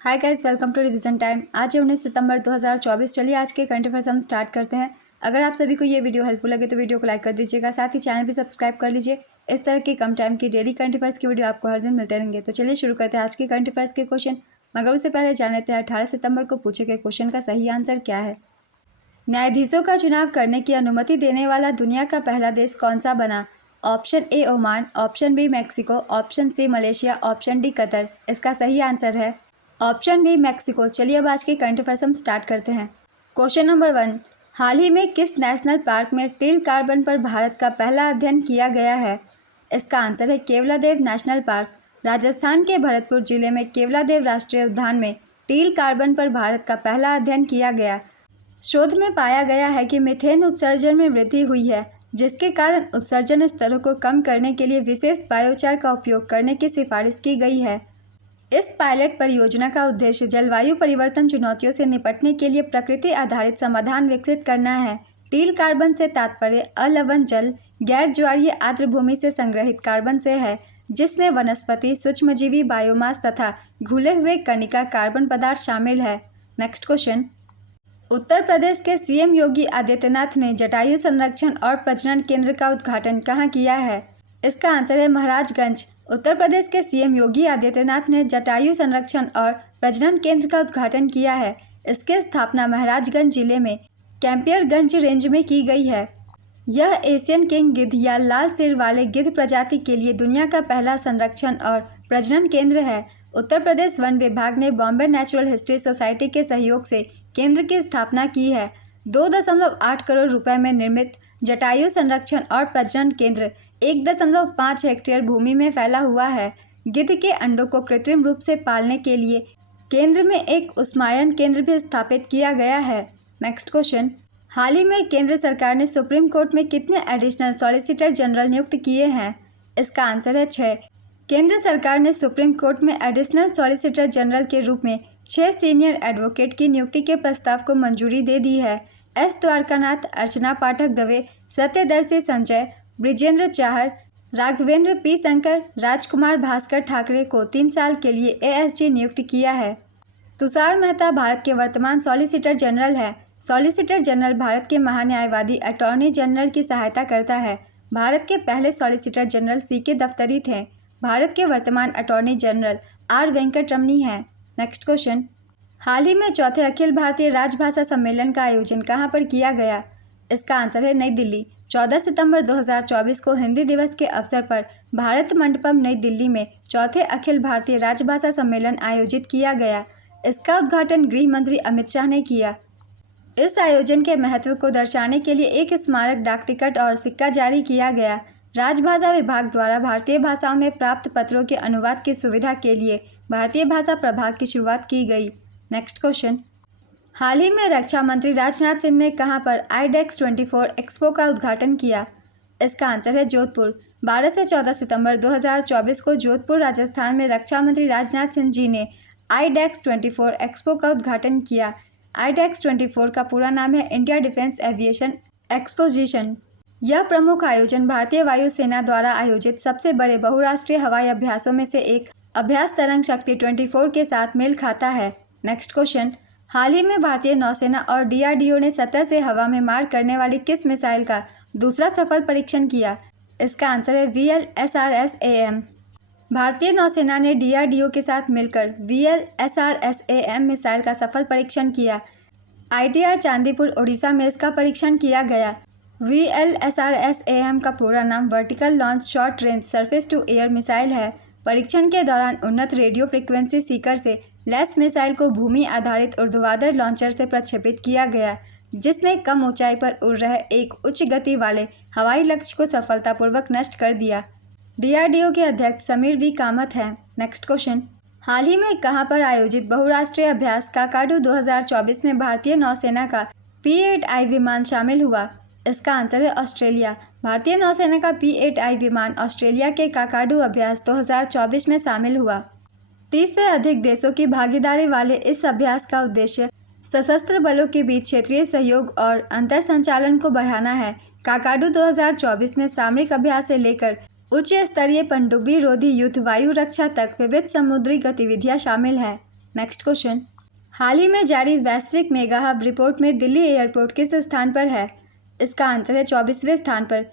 Hi guys, welcome to revision time. आज है 19 सितंबर 2024। चलिए आज के करंट अफेयर्स हम स्टार्ट करते हैं। अगर आप सभी को ये वीडियो हेल्पफुल लगे तो वीडियो को लाइक कर दीजिएगा, साथ ही चैनल भी सब्सक्राइब कर लीजिए। इस तरह की कम टाइम की डेली करंट अफेयर्स की वीडियो आपको हर दिन मिलते रहेंगे। तो चलिए शुरू करते हैं आज के करंट अफेयर्स के क्वेश्चन। मगर उससे पहले जान लेते हैं 18 सितंबर को पूछे गए क्वेश्चन का सही आंसर क्या है। न्यायाधीशों का चुनाव करने की अनुमति देने वाला दुनिया का पहला देश कौन सा बना? Option A Oman, option B Mexico, option C Malaysia, option D Qatar. इसका सही आंसर है ऑप्शन बी मैक्सिको। चलिए अब आज के करंट अफेयर्स हम स्टार्ट करते हैं। क्वेश्चन नंबर 1, हाल ही में किस नेशनल पार्क में टील कार्बन पर भारत का पहला अध्ययन किया गया है? इसका आंसर है केवलादेव नेशनल पार्क। राजस्थान के भरतपुर जिले में केवलादेव राष्ट्रीय उद्यान में टील कार्बन पर भारत का पहला अध्ययन किया गया। शोध में पाया गया है कि मीथेन उत्सर्जन में वृद्धि हुई है, जिसके कारण उत्सर्जन स्तरों को कम करने के लिए विशेष बायोचार का उपयोग करने की सिफारिश की गई है। इस पायलट परियोजना का उद्देश्य जलवायु परिवर्तन चुनौतियों से निपटने के लिए प्रकृति आधारित समाधान विकसित करना है। टील कार्बन से तात्पर्य अलवण जल, गैर ज्वारीय आर्द्र भूमि से संग्रहित कार्बन से है, जिसमें वनस्पति, सूक्ष्मजीवी, बायोमास तथा घुले हुए कणिका कार्बन पदार्थ शामिल है। नेक्स्ट क्वेश्चन, उत्तर प्रदेश के सीएम योगी आदित्यनाथ ने जटायु संरक्षण और प्रजनन केंद्र का उद्घाटन कहाँ किया है? इसका आंसर है महाराजगंज। उत्तर प्रदेश के सीएम योगी आदित्यनाथ ने जटायु संरक्षण और प्रजनन केंद्र का उद्घाटन किया है। इसकी स्थापना महाराजगंज जिले में कैंपियरगंज रेंज में की गई है। यह एशियन किंग गिद्ध या लाल सिर वाले गिद्ध प्रजाति के लिए दुनिया का पहला संरक्षण और प्रजनन केंद्र है। उत्तर प्रदेश वन विभाग ने बॉम्बे नेचुरल हिस्ट्री सोसाइटी के सहयोग से केंद्र की स्थापना की है। 2.8 करोड़ रुपए में निर्मित जटायु संरक्षण और प्रजनन केंद्र 1.5 हेक्टेयर भूमि में फैला हुआ है। गिद्ध के अंडों को कृत्रिम रूप से पालने के लिए केंद्र में एक उष्मायन केंद्र भी स्थापित किया गया है। नेक्स्ट क्वेश्चन, हाल ही में केंद्र सरकार ने सुप्रीम कोर्ट में कितने एडिशनल सॉलिसिटर जनरल नियुक्त किए हैं? इसका आंसर है 6। केंद्र सरकार ने सुप्रीम कोर्ट में एडिशनल सॉलिसिटर जनरल के रूप में 6 सीनियर एडवोकेट की नियुक्ति के प्रस्ताव को मंजूरी दे दी है। एस द्वारकानाथ, अर्चना पाठक दवे, सत्यदर्शी संजय, ब्रिजेंद्र चाहर, राघवेंद्र पी शंकर, राजकुमार भास्कर ठाकरे को 3 साल के लिए एएसजी नियुक्त किया है। तुषार मेहता भारत के वर्तमान सॉलिसिटर जनरल है। सॉलिसिटर जनरल भारत के महान्यायवादी अटॉर्नी जनरल की सहायता करता है। भारत के पहले सॉलिसिटर जनरल सीके दफ्तरी थे। भारत के वर्तमान अटॉर्नी जनरल आर वेंकटरमणी हैं। नेक्स्ट क्वेश्चन, हाल ही में चौथे अखिल भारतीय राजभाषा सम्मेलन का आयोजन कहाँ पर किया गया? इसका आंसर है नई दिल्ली। 14 सितंबर 2024 को हिंदी दिवस के अवसर पर भारत मंडपम नई दिल्ली में चौथे अखिल भारतीय राजभाषा सम्मेलन आयोजित किया गया। इसका उद्घाटन गृह मंत्री अमित शाह ने किया। इस आयोजन के महत्व को दर्शाने के लिए एक स्मारक डाक टिकट और सिक्का जारी किया गया। राजभाषा विभाग द्वारा भारतीय भाषाओं में प्राप्त पत्रों के अनुवाद की सुविधा के लिए भारतीय भाषा प्रभाग की शुरुआत की गई। नेक्स्ट क्वेश्चन, हाल ही में रक्षा मंत्री राजनाथ सिंह ने कहां पर IDEX 24 एक्सपो का उद्घाटन किया? इसका आंसर है जोधपुर। 12 से 14 सितंबर 2024 को जोधपुर, राजस्थान में रक्षा मंत्री राजनाथ सिंह जी ने IDEX 24 एक्सपो का उद्घाटन किया। IDEX 24 का पूरा नाम है इंडिया डिफेंस एविएशन एक्सपोजिशन। यह प्रमुख आयोजन भारतीय वायुसेना द्वारा आयोजित सबसे बड़े बहुराष्ट्रीय हवाई अभ्यासों में से एक अभ्यास तरंग शक्ति 24 के साथ मेल खाता है। नेक्स्ट क्वेश्चन, हाल ही में भारतीय नौसेना और DRDO ने सतह से हवा में मार करने वाली किस मिसाइल का दूसरा सफल परीक्षण किया? इसका आंसर है VLSRSAM। भारतीय नौसेना ने DRDO के साथ मिलकर VLSRSAM मिसाइल का सफल परीक्षण किया। ITR चांदीपुर, ओडिशा में इसका परीक्षण किया गया। VLSRSAM का पूरा नाम vertical launch short range surface to air missile है। परीक्षण के दौरान उन्नत रेडियो फ्रिक्वेंसी सीकर से लैस मिसाइल को भूमि आधारित ऊर्ध्वाधर लॉन्चर से प्रक्षेपित किया गया, जिसने कम ऊंचाई पर उड़ रहे एक उच्च गति वाले हवाई लक्ष्य को सफलतापूर्वक नष्ट कर दिया। DRDO के अध्यक्ष समीर V कामत हैं। नेक्स्ट क्वेश्चन, हाल ही में कहां पर आयोजित बहुराष्ट्रीय अभ्यास काकाडू 2024 में भारतीय नौसेना का P-8I विमान शामिल हुआ? इसका आंसर है ऑस्ट्रेलिया। भारतीय नौसेना का P-8I विमान ऑस्ट्रेलिया के काकाडू अभ्यास 2024 में शामिल हुआ। 30 से अधिक देशों की भागीदारी वाले इस अभ्यास का उद्देश्य सशस्त्र बलों के बीच क्षेत्रीय सहयोग और अंतर संचालन को बढ़ाना है। काकाडू 2024 में सामरिक अभ्यास से लेकर उच्च स्तरीय पनडुब्बी रोधी युद्ध वायु रक्षा तक विविध समुद्री गतिविधियां शामिल हैं। नेक्स्ट क्वेश्चन, हाल ही में जारी वैश्विक मेगा हब रिपोर्ट में दिल्ली एयरपोर्ट किस स्थान पर है? इसका आंसर है 24वें स्थान पर।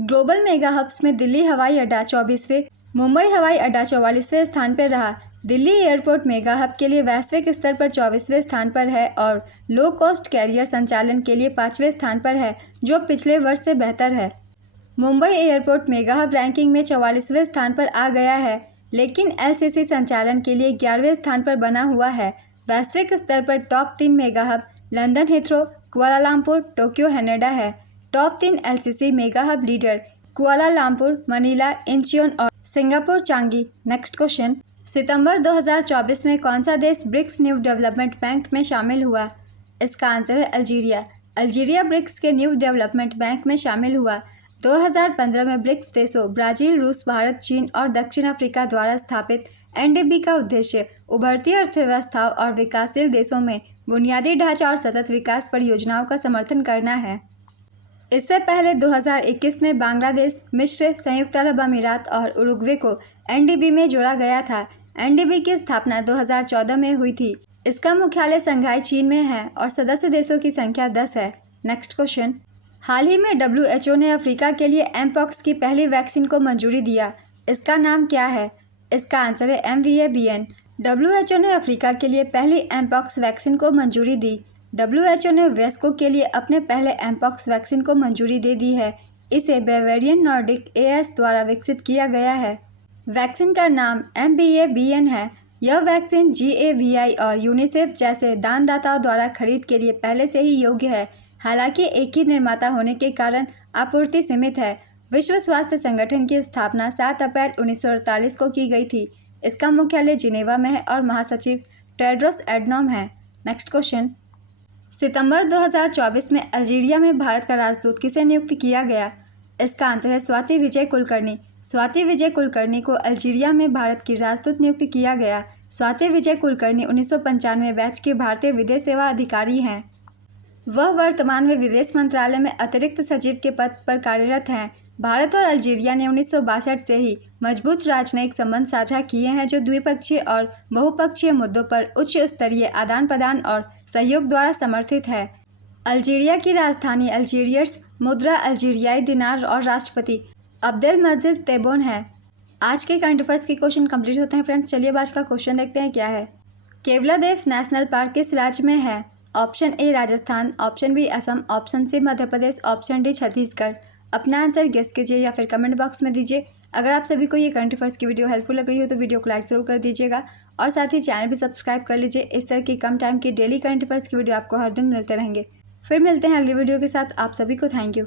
ग्लोबल मेगा हब्स में दिल्ली हवाई अड्डा 24वें, मुंबई हवाई अड्डा 44वें स्थान पर रहा। दिल्ली एयरपोर्ट मेगा हब के लिए वैश्विक स्तर पर 24वें स्थान पर है और लो कॉस्ट कैरियर संचालन के लिए 5वें स्थान पर है, जो पिछले वर्ष से बेहतर है। Mumbai airport mega hub ranking में 44वें स्थान पर आ गया है, लेकिन एलसीसी संचालन के लिए 11वें स्थान पर बना हुआ है। वैश्विक स्तर पर top 3 mega hub London Heathrow, Kuala Lumpur, Tokyo Haneda है। Top 3 LCC mega hub leader Kuala Lumpur, Manila, Incheon और सिंगापुर चांगी। नेक्स्ट क्वेश्चन, सितंबर 2024 में कौन सा देश ब्रिक्स न्यू डेवलपमेंट बैंक में शामिल हुआ? इसका आंसर है अल्जीरिया। अल्जीरिया ब्रिक्स के न्यू डेवलपमेंट बैंक में शामिल हुआ। 2015 में ब्रिक्स देशों ब्राजील, रूस, भारत, चीन और दक्षिण अफ्रीका द्वारा स्थापित एनडीबी का उद्देश्य उभरती अर्थव्यवस्थाओं और विकासशील देशों में बुनियादी ढांचा और सतत विकास परियोजनाओं का समर्थन करना है। इससे पहले 2021 में बांग्लादेश, मिस्र, संयुक्त अरब अमीरात और उरुग्वे को एनडीबी में जोड़ा गया था। एनडीबी की स्थापना 2014 में हुई थी। इसका मुख्यालय शंघाई, चीन में है और सदस्य देशों की संख्या 10 है। नेक्स्ट क्वेश्चन, हाल ही में WHO ने अफ्रीका के लिए एमपॉक्स की पहली वैक्सीन को मंजूरी दिया। इसका नाम क्या है? इसका आंसर है MVA-BN। WHO ने अफ्रीका के लिए पहली एमपॉक्स वैक्सीन को मंजूरी दी। WHO ने वेस्को के लिए अपने पहले एमपॉक्स वैक्सीन को मंजूरी दे दी है। इसे बेवेरियन नॉर्डिक AS द्वारा विकसित किया गया है। वैक्सीन का नाम MVA-BN है। यह वैक्सीन GAVI और यूनिसेफ जैसे दानदाताओं द्वारा खरीद के लिए पहले से ही योग्य है। हालांकि एक ही निर्माता होने के कारण आपूर्ति सीमित है। विश्व स्वास्थ्य संगठन की स्थापना 7 अप्रैल 1948 को की गई थी। इसका मुख्यालय जिनेवा में है और महासचिव टेड्रोस एडनॉम है। नेक्स्ट क्वेश्चन, सितंबर 2024 में अल्जीरिया में भारत का राजदूत किसे नियुक्त किया गया? इसका आंसर है स्वाति विजय कुलकर्णी। स्वाति विजय कुलकर्णी को अल्जीरिया में भारत की राजदूत नियुक्त किया गया। स्वाति विजय कुलकर्णी 1995 बैच के भारतीय विदेश सेवा अधिकारी हैं। वह वर्तमान में विदेश मंत्रालय में अतिरिक्त सचिव के पद पर कार्यरत हैं। भारत और अल्जीरिया ने 1962 से ही मजबूत राजनयिक संबंध साझा किए हैं, जो द्विपक्षीय और बहुपक्षीय मुद्दों पर उच्च स्तरीय आदान प्रदान और सहयोग द्वारा समर्थित है। अल्जीरिया की राजधानी अल्जीरियर्स, मुद्रा अल्जीरियाई दिनार और राष्ट्रपति अब्देलमजीद तेबोन है। आज के करंट अफेयर्स के क्वेश्चन कंप्लीट होते हैं फ्रेंड्स। चलिए अब आज का क्वेश्चन देखते हैं क्या है। केवलादेव नेशनल पार्क किस राज्य में है? Option A Rajasthan, option B Assam, option C Madhya Pradesh, option D Chhattisgarh. अपना आंसर गेस कीजिए या फिर कमेंट बॉक्स में दीजिए। अगर आप सभी को ये करंट अफेयर्स की वीडियो हेल्पफुल लग रही हो तो वीडियो को लाइक जरूर कर दीजिएगा और साथ ही चैनल भी सब्सक्राइब कर लीजिए। इस तरह की कम टाइम की डेली करंट अफेयर्स की वीडियो आपको हर दिन मिलते रहेंगे। फिर मिलते हैं अगली वीडियो के साथ। आप सभी को थैंक यू।